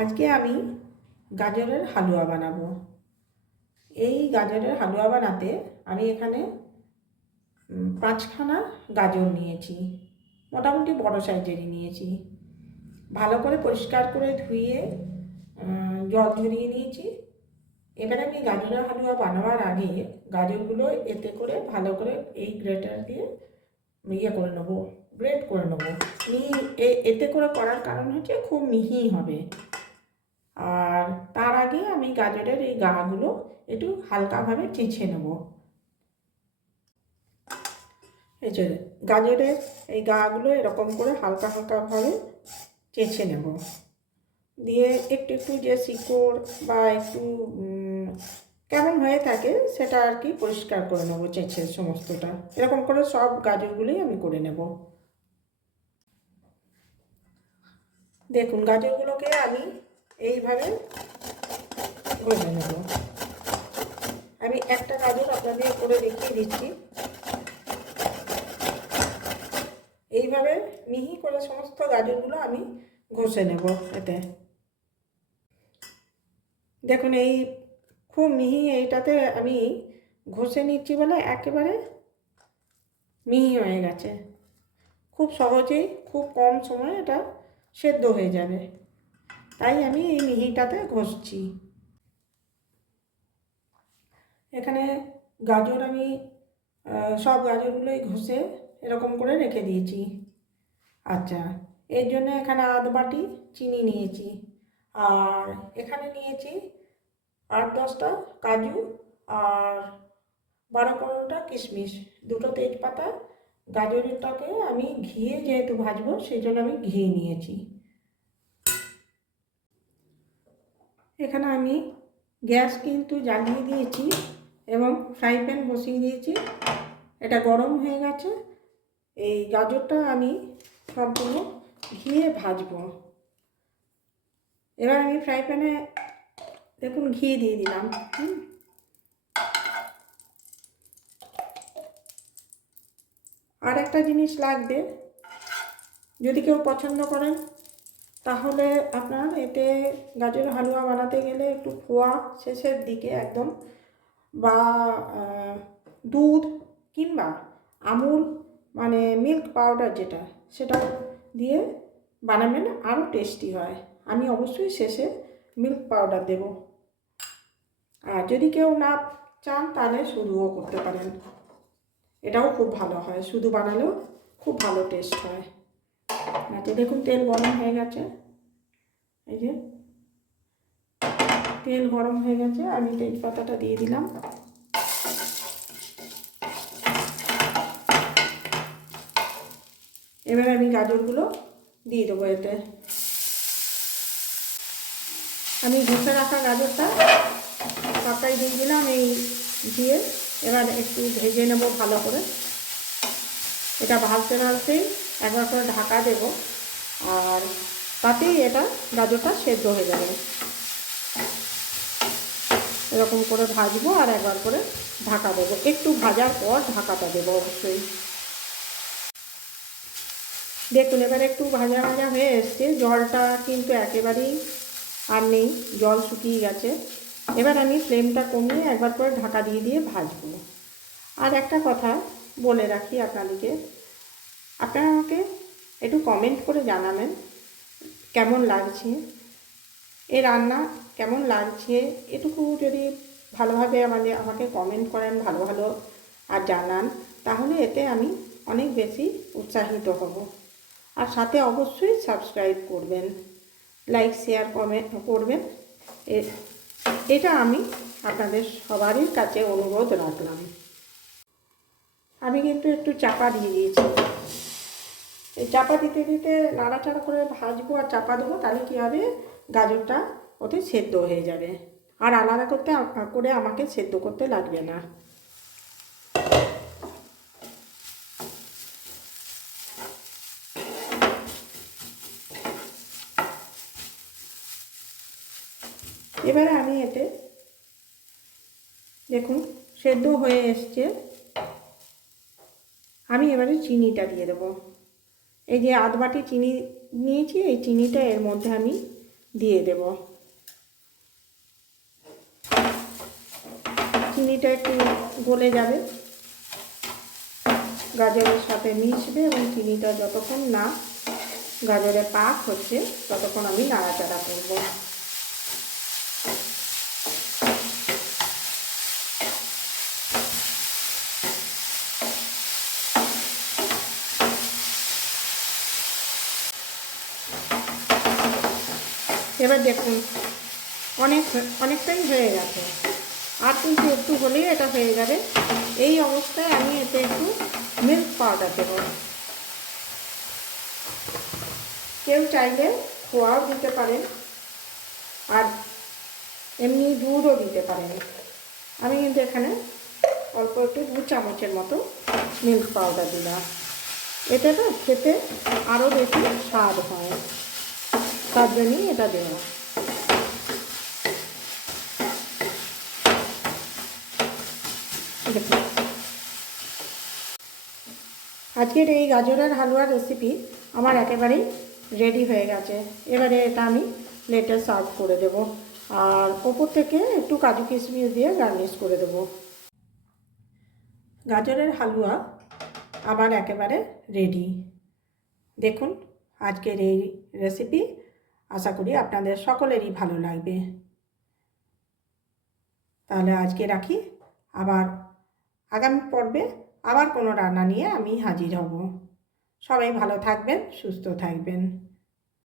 আজকে আমি গাজরের হালুয়া বানাবো। এই গাজরের হালুয়া বানাতে আমি এখানে 5খানা গাজর নিয়েছি, মোটামুটি বড় সাইজেরই নিয়েছি। ভালো করে পরিষ্কার করে ধুয়ে জল ঝরিয়ে নিয়েছি। এবারে আমি গাজরের হালুয়া বানাবার আগে গাজরগুলো এতে করে ভালো করে এই গ্রেটার দিয়ে করে নেবো, গ্রেট করে নেবো। এতে করে করার কারণ হচ্ছে খুব মিহি হবে। আর তার আগে আমি গাজরের এই গাগুলো একটু হালকাভাবে চেঁচে নেব। এই যে গাজরের এই গাগুলো এরকম করে হালকা হালকাভাবে চেঁচে নেব, দিয়ে একটু একটু যে শিকড় বা একটু কেমন হয়ে থাকে সেটা আর কি পরিষ্কার করে নেবো চেঁচে সমস্তটা। এরকম করে সব গাজরগুলোই আমি করে নেব। দেখুন গাজরগুলোকে আমি এইভাবে ঘষে নেব। আমি একটা গাজর আপনাদের করে দেখিয়ে দিচ্ছি। এইভাবে মিহি করে সমস্ত গাজরগুলো আমি ঘষে নেব। এতে দেখুন এই খুব মিহি, এইটাতে আমি ঘষে নিচ্ছি বলে একেবারে মিহি হয়ে গেছে। খুব সহজেই খুব কম সময়ে এটা সেদ্ধ হয়ে যাবে, তাই আমি এই মিহিটাতে ঘষছি। এখানে গাজর আমি সব গাজরগুলোই ঘষে এরকম করে রেখে দিয়েছি। আচ্ছা, এর জন্য এখানে আধ বাটি চিনি নিয়েছি, আর এখানে নিয়েছি 8-10টা কাজু, আর 12-15টা কিশমিশ, 2টো তেজপাতা। গাজরটাকে আমি ঘিয়ে যেহেতু ভাজবো সেই জন্য আমি ঘি নিয়েছি। এখানে আমি গ্যাস কিন্তু জ্বালিয়ে দিয়েছি এবং ফ্রাই প্যান বসিয়ে দিয়েছি। এটা গরম হয়ে গেছে। এই গাজরটা আমি সম্পূর্ণ ঘিয়ে ভাজবো। এবার আমি ফ্রাই প্যানে দেখুন ঘি দিয়ে দিলাম। আর একটা জিনিস লাগবে, যদি কেউ পছন্দ করেন তাহলে আপনার এতে গাজরের হালুয়া বানাতে গেলে একটু খোয়া শেষের দিকে একদম, বা দুধ কিংবা আমুল মানে মিল্ক পাউডার যেটা, সেটা দিয়ে বানাবেন আরও টেস্টি হয়। আমি অবশ্যই শেষে মিল্ক পাউডার দেব। আর যদি কেউ না চান তাহলে শুধুও করতে পারেন, এটাও খুব ভালো হয়, শুধু বানালেও খুব ভালো টেস্ট হয়। আচ্ছা দেখুন তেল গরম হয়ে গেছে। এই যে তেল গরম হয়ে গেছে, আমি তেজপাতাটা দিয়ে দিলাম। এবার আমি গাজরগুলো দিয়ে দেবো এতে। আমি ঘষে রাখা গাজরটা সবটাই দিয়ে দিলাম এই দিয়ে। এবার একটু ভেজে নেব ভালো করে। এটা ভাজতে ভাজতেই একবার করে ঢাকা দেব, আর তাতেই এটা গাজরটা সেদ্ধ হয়ে যাবে। এরকম করে ভাজবো আর একবার করে ঢাকা দেবো। একটু ভাজার পর ঢাকাটা দেবো অবশ্যই। দেখুন এবার একটু ভাজা ভাজা হয়ে এসছে, জলটা কিন্তু একেবারেই আর নেই, জল শুকিয়ে গেছে। এবার আমি ফ্লেমটা কমিয়ে একবার করে ঢাকা দিয়ে দিয়ে ভাজবো। আর একটা কথা বলে রাখি আপনাদেরকে, আপনারা আমাকে একটু কমেন্ট করে জানাবেন কেমন লাগছে, এই রান্না কেমন লাগছে, এটুকু যদি ভালোভাবে আমাকে কমেন্ট করেন ভালো ভালো আর জানান, তাহলে এতে আমি অনেক বেশি উৎসাহিত হব। আর সাথে অবশ্যই সাবস্ক্রাইব করবেন, লাইক শেয়ার কমেন্ট করবেন। এটা আমি আপনাদের সবারই কাছে অনুরোধ রাখলাম। আমি কিন্তু একটু চাপা দিয়ে দিয়েছি। এই চাপা দিতে দিতে নাড়াচাড়া করে ভাজবো আর চাপা দেবো, তাহলে কী হবে, গাজরটা ওতে সেদ্ধ হয়ে যাবে আর আলাদা করে আমাকে সেদ্ধ করতে লাগবে না। এবারে আমি এতে দেখুন সেদ্ধ হয়ে এসছে, আমি এবারে চিনিটা দিয়ে দেবো। এই যে আধ বাটি চিনি নিয়েছি, এই চিনিটা এর মধ্যে আমি দিয়ে দেব। চিনিটা একটু গলে যাবে, গাজরের সাথে মিশবে এবং চিনিটা যতক্ষণ না গাজরে পাক হচ্ছে ততক্ষণ আমি নাড়াচাড়া করব। এবার দেখুন অনেকটাই হয়ে গেছে, আর কিন্তু একটু হলেই এটা হয়ে যাবে। এই অবস্থায় আমি এতে একটু মিল্ক পাউডার দেব। কেউ চাইলে খোয়াও দিতে পারেন, আর এমনি দুধও দিতে পারেন। আমি কিন্তু এখানে অল্প একটু 2 চামচের মতো মিল্ক পাউডার দিলাম। এতে না খেতে আরও বেশি স্বাদ হয়, তার জন্যই এটা দেওয়া। দেখুন, আজকের এই গাজরের হালুয়ার রেসিপি আমার একেবারেই রেডি হয়ে গেছে। এবারে এটা আমি প্লেটে সার্ভ করে দেব, আর ওপর থেকে একটু কাজু কিশমিশ দিয়ে গার্নিশ করে দেব। গাজরের হালুয়া আমার একেবারে রেডি। দেখুন আজকের এই রেসিপি, আশা করি আপনাদের সকলেরই ভালো লাগবে। তাহলে আজকে রাখি, আবার আগামী পর্বে আবার কোনো রান্না নিয়ে আমি হাজির হব। সবাই ভালো থাকবেন, সুস্থ থাকবেন।